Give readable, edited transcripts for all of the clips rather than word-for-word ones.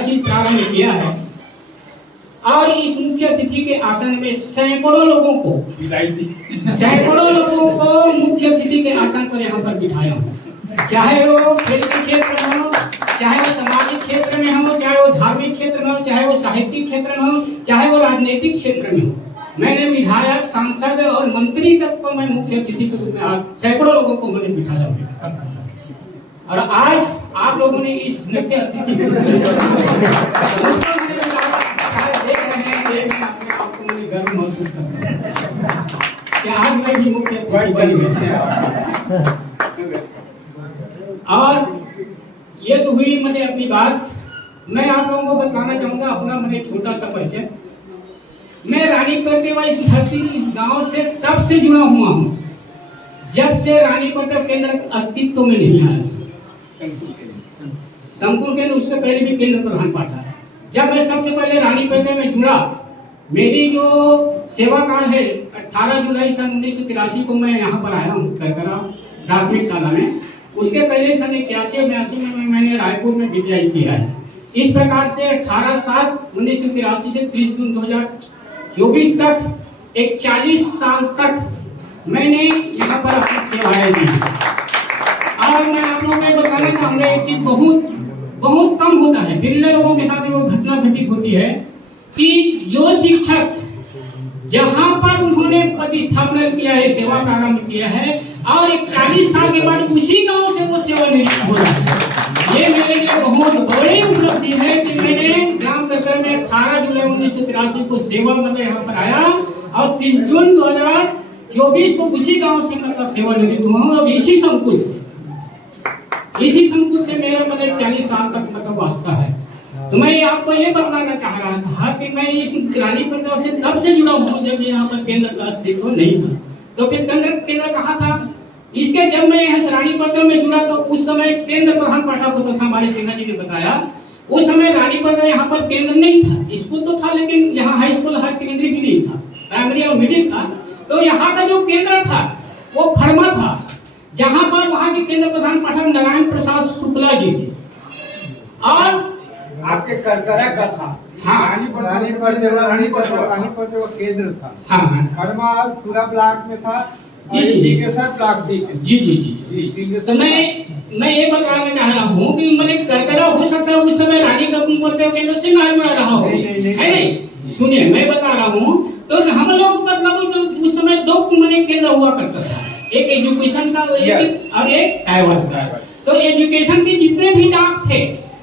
यह चीज प्रारंभ किया है और इस मुख्य अतिथि के आसन में सैकड़ों लोगों को मुख्य अतिथि के आसन पर यहाँ पर बिठाया हूँ। चाहे वो खेल के क्षेत्र में हो, चाहे वो सामाजिक क्षेत्र में हो, चाहे वो धार्मिक क्षेत्र में हो, चाहे वो साहित्यिक क्षेत्र में हो, चाहे वो राजनीतिक क्षेत्र में हो, मैंने विधायक, सांसद और मंत्री तक को मैं मुख्य अतिथि के रूप में आज सैकड़ों लोगों को मैंने बिठाया हुआ। और आज आप लोगों ने इस मुख्य अतिथि देख रहे हैं, मैं अपने आप को मुझे गर्व महसूस कर रहा हूं कि आज मैं भी मुख्य अतिथि बन गया। और ये तो हुई मैंने अपनी बात। मैं आप लोगों को बताना चाहूंगा अपना मैंने छोटा सा परिचय। मैं रानी करदेवा इस धरती इस गांव से तब से जुड़ा हुआ हूँ जब से रानी करदेव केंद्र अस्तित्व में नहीं आया। संकुल केंद्र उससे पहले भी केंद्र प्रधान पाठा है। जब मैं सबसे पहले रानी करदेव में जुड़ा, मेरी जो सेवा काल है 18 जुलाई सन 1983 को मैं यहाँ पर आया हूँ करकरा प्राथमिक शाला में। उसके पहले सन 81-82 में मैंने रायपुर में विद्याई किया है। इस प्रकार से 18/7/1983 से 30 जून 2024 तक एक 40 साल तक मैंने यहाँ पर अपनी सेवाएं दी। और मैं आप लोगों को बताना चाहूंगा एक चीज बहुत कम होता है, बिरले लोगों के साथ वो घटना घटित होती है कि जो शिक्षक जहाँ पर उन्होंने प्रतिस्थापना किया है, सेवा प्रारंभ किया है और एक 40 साल के बाद उसी गांव से वो सेवानिवृत्त हो रहा है। ये मेरे लिए बहुत बड़ी उपलब्धि है कि मैंने ग्राम करकरा में 18 जुलाई 1983 को सेवा मतलब यहाँ पर आया और 30 जून 2024 को उसी गांव से मतलब सेवानिवृत्त हुआ और इसी संकुल से मेरा मतलब 40 साल तक मतलब वास्ता है। तो मैं आपको ये बताना चाह रहा था कि मैं इस रानी करदेव से तब से जुड़ा हूँ जब यहाँ पर केंद्र का अस्तित्व नहीं था। तो फिर केंद्र कहाँ था? इसके जब मैं यहाँ रानी करदेव में जुड़ा तो उस समय केंद्र प्रधान पाठक होता था, हमारे सिन्हा जी ने बताया। उस समय रानी करदेव यहाँ पर केंद्र नहीं था, स्कूल तो था लेकिन यहाँ हाई स्कूल हायर सेकेंडरी भी नहीं था, प्राइमरी और मिडिल था। तो यहाँ का जो केंद्र था वो खड़मा था, जहाँ पर वहाँ के केंद्र प्रधान पाठक नारायण प्रसाद शुक्ला जी थे। और आपके करकरा का था। हाँ, रानी करदेवा केंद्र था। हाँ, खड़मा पूरा ब्लॉक में था। जी तो मैं ये बताना चाह रहा हूँ कि मैंने करकरा हो सकता है उस समय रानी करदेव केंद्र से ना जुड़ा रहा हो, है नहीं? सुनिए मैं बता रहा हूँ। तो हम लोग मतलब उस समय 2 मैंने केंद्र हुआ करता था, एक एजुकेशन का और एक ट्राइबल का। तो एजुकेशन के जितने भी डाक थे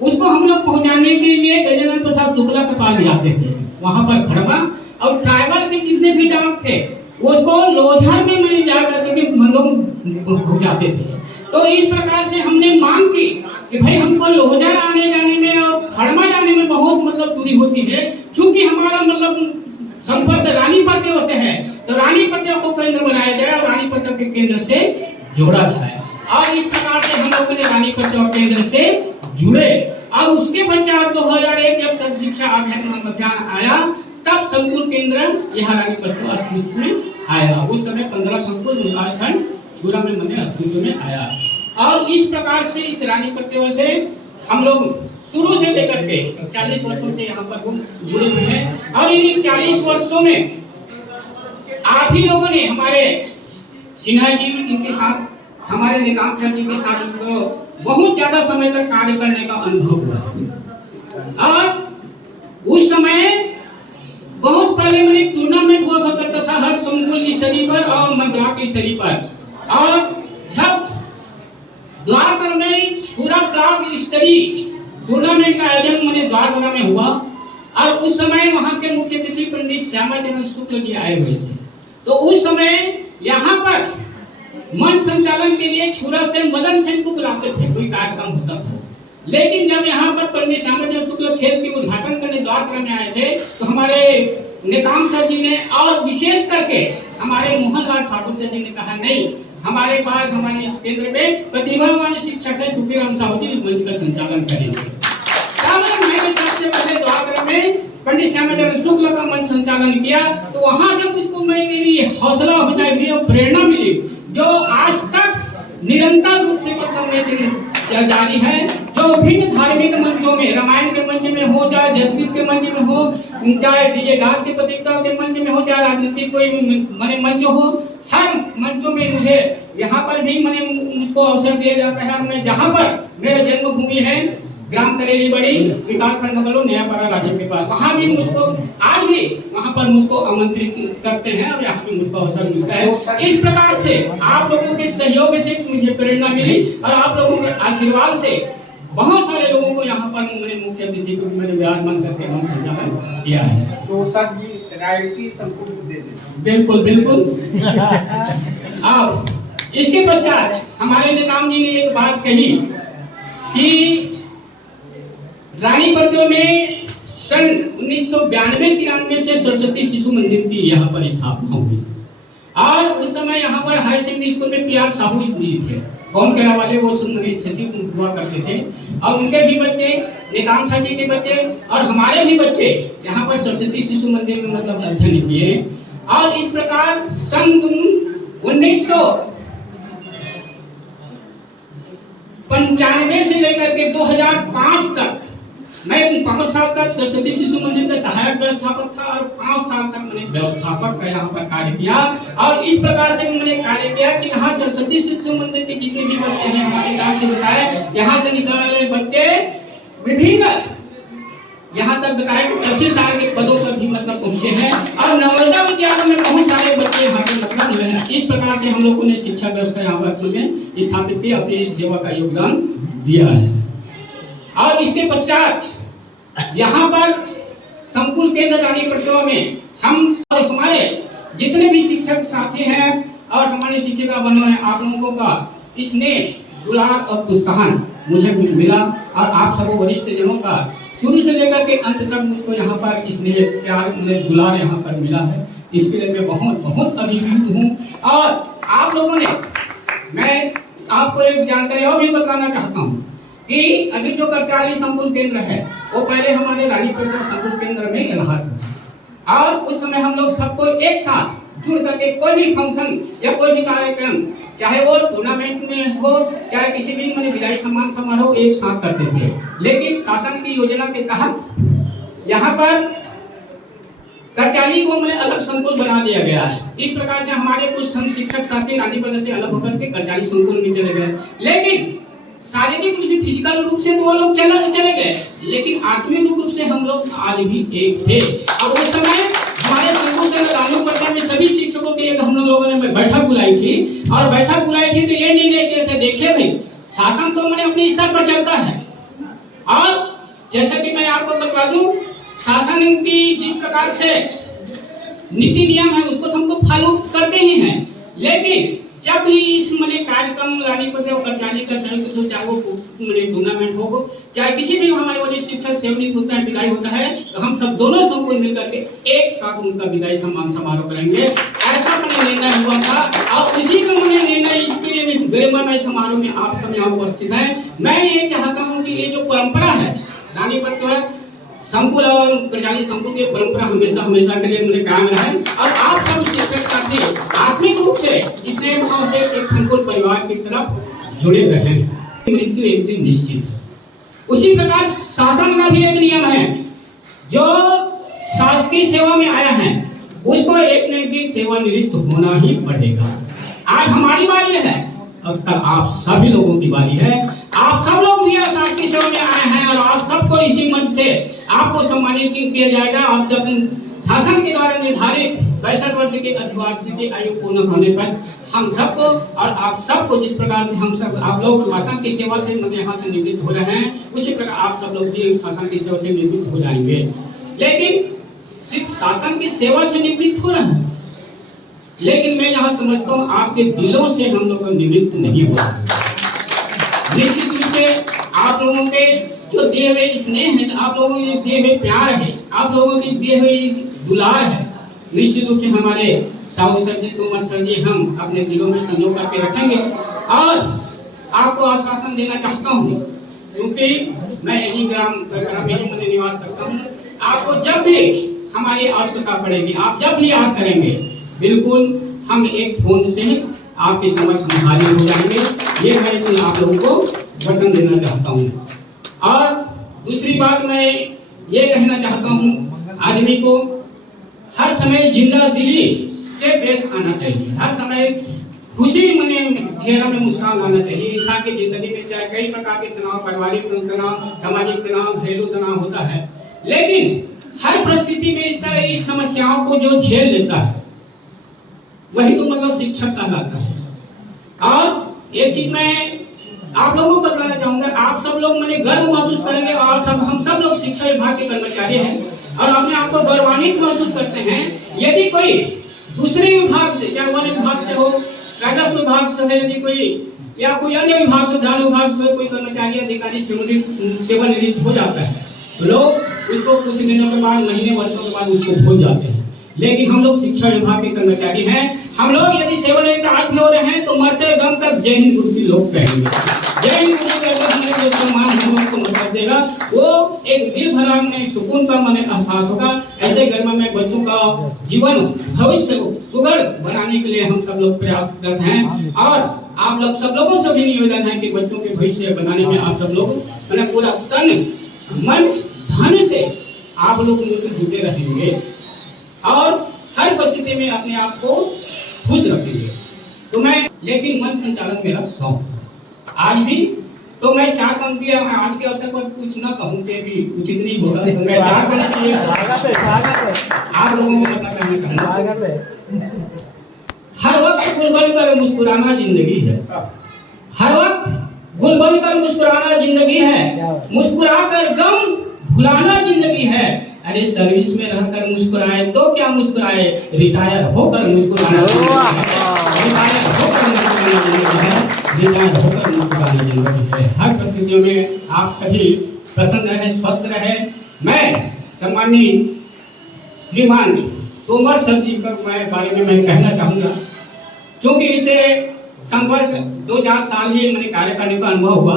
उसको हम लोग पहुंचाने के लिए गजानन प्रसाद शुक्ला के पास जाते थे वहां पर खड़वा। और ट्राइबल के जितने भी डाक थे उसको लोझर में मैंने जा करके हम लोग पहुंचाते थे। तो इस प्रकार से हमने मांग की कि भाई हमको लोझर आने जाने में और खड़मा जाने में बहुत मतलब दूरी होती है। चूंकि हमारा मतलब संपर्क रानी करदेव से है तो रानी करदेव को केंद्र बनाया जाए और रानी करदेव के केंद्र से जोड़ा जाए। और इस प्रकार से हम लोगों ने रानी करदेव केंद्र से जुड़े। और उसके पश्चात 2001 जब सर्व शिक्षा अभियान आया तब संकुल केंद्र यहाँ रानी करदेव अस्तित्व में आया। उस समय 15 संकुल विकास खंड पूरा में मैंने अस्तित्व में आया। और इस प्रकार से इस रानी करदेव से हम लोग शुरू से लेकर के 40 वर्षों से यहाँ पर जुड़े हुए हैं। और इन 40 वर्षों में आप ही लोगों ने हमारे सिन्हा जी के साथ, हमारे निकाम सर जी के साथ तो बहुत ज्यादा समय तक कार्य करने का अनुभव हुआ। और उस समय बहुत पहले मैंने टूर्नामेंट हुआ करता था हर संकुल स्तर पर और ब्लॉक स्तर पर। और जब द्वारका में पूरा ब्लॉक स्तरीय टूर्नामेंट का आयोजन मैंने द्वारका में हुआ और उस समय वहां के मुख्य अतिथि पंडित श्यामाचरण शुक्ल जी आए हुए थे। तो उस समय यहाँ पर मंच संचालन के लिए छुरा से मदन सिंह को बुलाते थे, कोई कार्यक्रम होता था। लेकिन जब यहाँ पर पंडित श्यामाचरण शुक्ल खेल के उद्घाटन करने द्वारका में आए थे तो हमारे निकाम सर जी ने और विशेष करके हमारे मोहनलाल ठाकुर सर जी ने कहा नहीं, हमारे पास हमारे इस केंद्र में प्रतिभावान शिक्षक है सुखीराम साहू जी मंच का संचालन करेंगे। मैंने सबसे पहले द्वारका में पंडित श्यामाचरण शुक्ल का मंच संचालन किया। तो वहां से मुझको मेरी हौसला अफजाई हुई और प्रेरणा मिली जो आज तक निरंतर रूप से मतलब जारी है। जो विभिन्न धार्मिक मंचों में, रामायण के मंच में हो, चाहे जसवीर के मंच में हो, चाहे डीजे डांस के प्रतियोगिता के मंच में हो, चाहे राजनीतिक कोई माने मंच हो, हर मंचों में मुझे यहाँ पर भी मैंने मुझको अवसर दिया जाता है। और मैं जहाँ पर मेरा जन्मभूमि है, ग्राम करेली बड़ी, विकास खंड नगलो, नयापाड़ा, राजन के पास, वहाँ भी मुझको आज भी वहाँ पर मुझको आमंत्रित करते हैं और यहाँ पे मुझको अवसर मिलता है। इस प्रकार से आप लोगों के सहयोग से मुझे प्रेरणा मिली और आप लोगों के आशीर्वाद से बहुत सारे लोगों को यहाँ पर मैंने मुख्य अतिथि को मैंने विराजमान करके हम संचालन किया है। तो सर जी रायल्टी संपूर्ण दे दें। बिल्कुल बिल्कुल। अब इसके पश्चात हमारे नेताम जी ने एक बात कही कि रानी परदेव में सन 1992-93 से सरस्वती शिशु मंदिर की यहाँ पर स्थापना हुई और उस समय यहाँ पर हायर सेकेंडरी स्कूल में पी.आर. साहू जी थे, कौन कहना वाले, वो सचिव हुआ करते थे और उनके भी बच्चे, निकाम सर जी के बच्चे और हमारे भी बच्चे यहाँ पर सरस्वती शिशु मंदिर में मतलब अध्ययन किए। और इस प्रकार सन 1995 से लेकर के 2005 तक मैं 5 साल तक सरस्वती शिशु मंदिर का सहायक व्यवस्थापक था और 5 साल तक मैंने व्यवस्थापक का यहाँ पर कार्य किया। और इस प्रकार से मैंने कार्य किया कि यहाँ सरस्वती शिशु मंदिर के जितने भी बच्चे हैं, हमारे यहाँ से बताए, यहाँ से निकलने वाले बच्चे विभिन्न यहाँ तक बताया कि तहसीलदार के पदों पर भी मतलब पहुँचे हैं और नवोदय विद्यालयों में बहुत सारे बच्चे यहाँ पे मतलब हुए हैं। इस प्रकार से हम लोगों ने शिक्षा व्यवस्था यहाँ पर में स्थापित की, अपनी सेवा का योगदान दिया है। और इसके पश्चात यहाँ पर संकुल केंद्र रानी परदेव में हम और हमारे जितने भी शिक्षक साथी हैं और हमारे शिक्षिका बंधु हैं, आप लोगों का स्नेह, दुलार और प्रोत्साहन मुझे मिला और आप सब वरिष्ठ जनों का शुरू से लेकर के अंत तक मुझको यहाँ पर स्नेह, प्यार, दुलार यहाँ पर मिला है। इसके लिए मैं बहुत बहुत अभिभूत हूँ। और आप लोगों ने, मैं आपको एक जानकारी और भी बताना चाहता हूँ कि अभी जो करचाली संकुल केंद्र है वो पहले हमारे रानी परदेव संकुल केंद्र में रहा था और उस समय हम लोग सबको एक साथ जुड़ करके कोई भी फंक्शन या कोई भी कार्यक्रम, चाहे वो टूर्नामेंट में हो, चाहे किसी भी मैंने विदाई सम्मान समारोह, एक साथ करते थे। लेकिन शासन की योजना के तहत यहाँ पर करचाली को मैंने अलग संकुल बना दिया गया है। इस प्रकार से हमारे कुछ शिक्षक साथी रानी परदेव से अलग होकर के करचाली संकुल में चले गए, लेकिन शारीरिक रूप से, फिजिकल रूप से तो वो लोग चले गए, लेकिन आत्मिक रूप से हम लोग आज भी एक थे। और उस समय हमारे संकुल के रानी परदेव में सभी शिक्षकों के एक हम लोगों ने बैठक बुलाई थी और बैठक बुलाई थी तो ये निर्णय किए थे, देखिए भाई शासन तो मैंने अपने स्तर पर चलता है और जैसा कि मैं आपको बता दूं, शासन की जिस प्रकार से नीति नियम है उसको हमको फॉलो करते ही हैं, लेकिन जब भी इस मैंने कार्यक्रम रानी परदेव करचाली का संयुक्त हो, चाहे वो मैंने टूर्नामेंट हो, चाहे किसी भी हमारे वजह शिक्षक सेवनित होता है, विदाई होता है, तो हम सब दोनों संकुल मिलकर के एक साथ उनका विदाई सम्मान समारोह करेंगे, ऐसा मैंने निर्णय हुआ था। और उसी का मैंने निर्णय इसके लिए गरिमामय समारोह में आप सब यहाँ उपस्थित हैं। मैं ये चाहता हूँ कि ये जो परंपरा है रानी परदेव संकुल और करचाली संकुल की परंपरा हमेशा हमेशा के लिए मुझे कायम रहे और आप सब शिक्षक साथी आत्मिक रूप से स्नेह भाव से एक संकुल परिवार की तरफ जुड़े रहे। मृत्यु एक दिन निश्चित है। उसी प्रकार शासन का भी एक नियम है, जो शासकीय सेवा में आया है उसको एक न एक दिन सेवानिवृत्त होना ही पड़ेगा। आज हमारी बारी है और कल आप सभी लोगों की बारी है। आप सब लोग भी शासकीय सेवा में आए हैं और आप सबको इसी मंच से आपको सम्मानित किया जाएगा। आप जब शासन के द्वारा निर्धारित 65 वर्ष की अधिवार्षिकी आयु पूर्ण होने पर हम सबको और आप सबको, जिस प्रकार से हम सब आप लोग शासन की सेवा से मतलब यहाँ से निवृत्त हो रहे हैं, उसी प्रकार आप सब लोग भी शासन की सेवा से निवृत्त हो जाएंगे। लेकिन सिर्फ शासन की सेवा से निवृत्त हो रहे हैं, लेकिन मैं यहाँ समझता हूँ आपके दिलों से हम लोग निवृत्त नहीं हुआ। निश्चित रूप से आप लोगों के जो दिए हुए स्नेह है, आप लोगों के दिए हुए प्यार है, आप लोगों के दिए हुए दुलार है, निश्चित रूप से हमारे साहू सर जी, तोमर सर जी हम अपने दिलों में संजो करके रखेंगे। और आपको आश्वासन देना चाहता हूँ, क्योंकि मैं यही ग्राम में निवास करता हूँ, आपको जब भी हमारी आवश्यकता पड़ेगी, आप जब भी याद करेंगे, बिल्कुल हम एक फोन से आपके समक्ष हाजिर हो जाएंगे। ये मैं आप लोगों को वचन देना चाहता हूँ। और दूसरी बात मैं ये कहना चाहता हूँ, आदमी को हर समय जिंदा दिली से पेश आना चाहिए, हर समय खुशी मने चेहरा में मुस्कान आना चाहिए। इंसान की जिंदगी में चाहे कई प्रकार के तनाव, पारिवारिक तनाव, सामाजिक तनाव, घरेलू तनाव होता है, लेकिन हर परिस्थिति में इस समस्याओं को जो झेल लेता है वही तो मतलब शिक्षक कहलाता है। और एक चीज मैं आप लोगों को बताना चाहूंगा, आप सब लोग मैंने गर्व महसूस करेंगे और हम सब लोग शिक्षा विभाग के कर्मचारी हैं और अपने आप को गौरवान्वित महसूस करते हैं। यदि कोई दूसरे विभाग से, चाहे वन विभाग से हो, राजस्व विभाग से है, यदि कोई या कोई अन्य विभाग से, ध्यान विभाग से कोई कर्मचारी अधिकारी सेवानिवृत्त हो जाता है, लोग उसको कुछ दिनों के बाद, महीने वर्षों के बाद उसको भूल जाते हैं। लेकिन हम लोग शिक्षा विभाग के कर्मचारी हैं, हम लोग यदि सेवानिवृत्त आज भी हो रहे हैं तो मरते दम तक जय हिंद गुरु लोग कहेंगे। जय हिंद गुरु के अंदर हमें जो सम्मान हम लोग को मतलब देगा, वो एक दिल भरा में सुकून का मन एहसास होगा। ऐसे घर में बच्चों का जीवन भविष्य सुगढ़ बनाने के लिए हम सब लोग प्रयासरत हैं और आप लोग सब लोगों से भी निवेदन है कि बच्चों के भविष्य बनाने में आप सब लोग मैंने पूरा तन मन धन से आप लोग जुटे रहेंगे और हर परिस्थिति में अपने आप को खुश रखेंगे। तो मैं, लेकिन मन संचालन मेरा शौक आज भी, तो मैं 4 पंक्तियां आज के अवसर पर कुछ ना कहूँ कि भी उचित नहीं होगा, तो मैं 4 पंक्तियां आप लोगों को पता करना चाहूंगा। हर वक्त गुलबन कर मुस्कुराना जिंदगी है, हर वक्त गुलबन कर मुस्कुराना जिंदगी है, मुस्कुरा कर गम भुलाना जिंदगी है। अरे सर्विस में रहकर मुस्कुराए तो क्या मुस्कुराए, रिटायर होकर मुस्कुराना जिंदगी है, रिटायर होकर मुस्कुराना जिंदगी है, रिटायर होकर मुस्कुराना जिंदगी है। हर परिस्थितियों में आप सभी प्रसन्न रहे, स्वस्थ रहे। मैं सम्मानीय श्रीमान तोमर सर जी का बारे में मैं कहना चाहूँगा, क्योंकि इसे संपर्क 2-4 साल ही मैंने कार्य करने का अनुभव हुआ।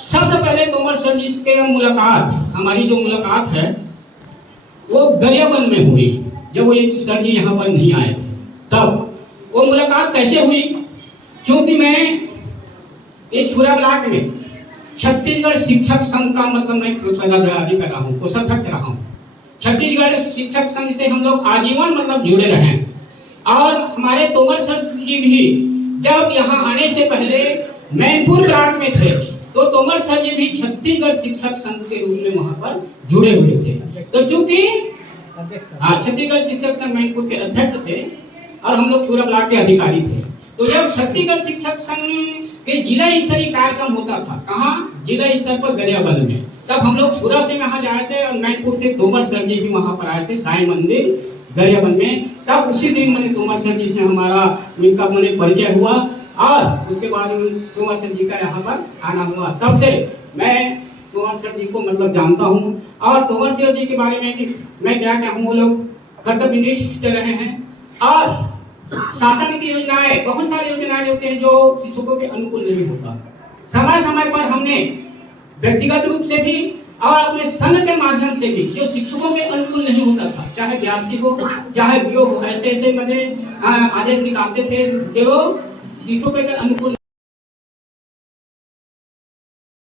सबसे पहले तोमर सर जी के मुलाकात, हमारी जो मुलाकात है वो गरियाबंद में हुई, जब वो एक सर जी यहाँ पर नहीं आए थे। तब वो मुलाकात कैसे हुई, क्योंकि मैं एक छुरा ब्लॉक में छत्तीसगढ़ शिक्षक संघ का मतलब मैं पदाधिकारी कर रहा हूँ, कोषाध्यक्ष रहा हूँ। छत्तीसगढ़ शिक्षक संघ से हम लोग आजीवन मतलब जुड़े रहे और हमारे तोमर सर जी भी जब यहाँ आने से पहले मैनपुर ब्लॉक में थे, तो तोमर सर जी भी छत्तीसगढ़ शिक्षक संघ के रूप में वहां पर जुड़े हुए थे। तो चूंकि छत्तीसगढ़ शिक्षक संघ मैनपुर के अध्यक्ष थे और हम लोग छुरा ब्लॉक के अधिकारी थे, तो जब छत्तीसगढ़ शिक्षक संघ के जिला स्तरीय कार्यक्रम होता था, कहाँ, जिला स्तर पर गरियाबंद में, तब हम लोग छुरा से वहां जाए थे और मैनपुर से तोमर सर जी भी वहां पर आए थे, साईं मंदिर गरियाबंद में। तब उसी दिन मैंने तोमर सर जी से हमारा इनका मैंने परिचय हुआ और उसके बाद तोमर सर जी का यहाँ पर आना हुआ। तब से मैं तोमर सर जी को मतलब जानता हूँ और तोमर सर जी के बारे में भी मैं क्या कहूँ, वो लोग कर्तव्यनिष्ठ रहे हैं और शासन की योजनाएं, बहुत सारी योजनाएं होते हैं जो शिक्षकों के अनुकूल नहीं होता। समय समय पर हमने व्यक्तिगत रूप से भी और अपने संघ के माध्यम से भी जो शिक्षकों के अनुकूल नहीं होता था, चाहे ब्यासी हो चाहे बीओ हो, ऐसे ऐसे मैंने आदेश निकालते थे जो शिक्षकों के अनुकूल